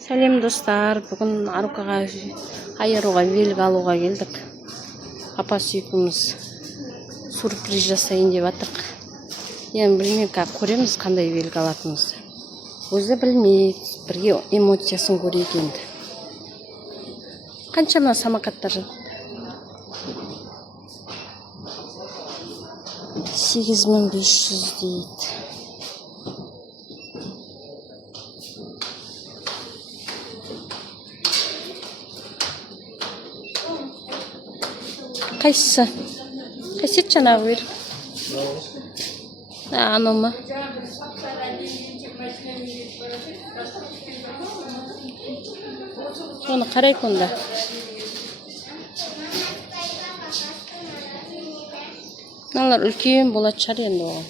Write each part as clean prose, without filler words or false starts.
Сәлем достар, бүгін Арукаға айыруға белгі алуға келдік. Апасы екеуміз сюрприз жасайын деп жатырмық. Енді білмеймін, көреміз қандай белгі алатынымызды. Өзі білмейді, бірге эмоциясын көрейік енді. Қанша мына самокаттар жатыр? 8500 дейді. Қайсысы? Қайсы жаңағы бер? Анау ма? Оны қарайық онда. Мыналар үлкен болады шығар енді оған.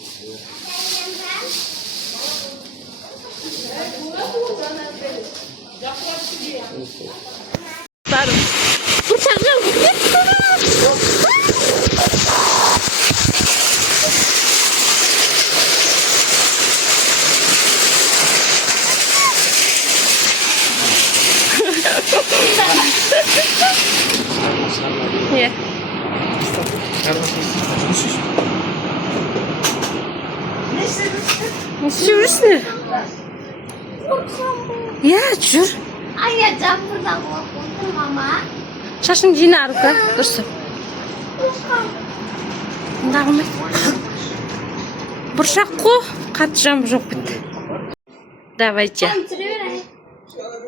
Iya. Жүрсің? Иә, жүр. Ая, жамбырда қорқынды, мама. Шашың жина, Арука, дұрысы. Мұндағымай. Бұршақ қо, қатты жамбыр жоқ бітті. Давайте.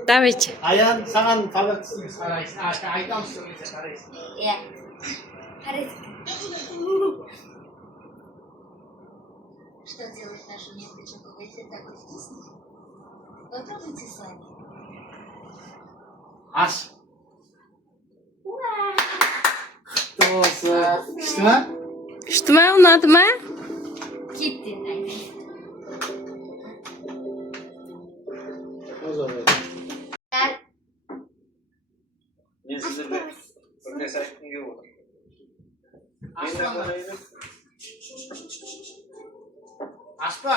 Давайте. Аян, саған табақсың, айтамын қарайсың. Иә. Қарайсың. Что делать нашу несколько если такой вкусный? Попробуйте сами. Аш. Құтты болсын. Күшті ма? Күшті ма, ұнады ма? Кетті. Мен сіздерге бір нәрсе айтқым келіп отыр. Ашпа.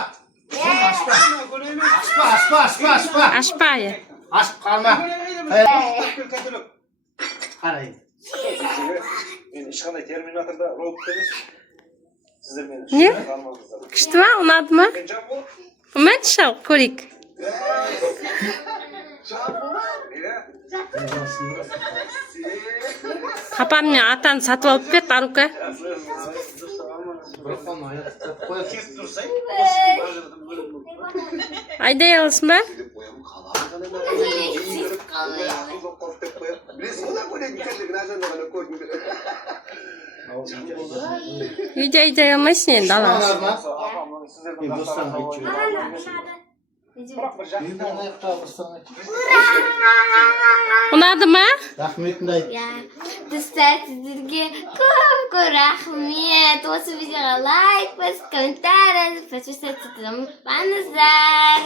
Ашпа. Ашпа, е. Ашып қалма. Қарай. Мен ешқандай терминаторда робот емес. Сіздер мені Не? шын қалмаңыздар. Күшті ма, ұнады ма? Мен жан бол. Ұмәт шал, көрейік. Папам мен атаны сатып алып бет, Арука. Кетіп тұрсай. Айдай аласың ба? Үйде айдай алмайсың енді, аласың. Ұнады ма? Рахметімді айт. Достар, сіздерге көп рахмет. Осы видеоға лайк басып, комментарий, подписаться ұмытпаңыздар.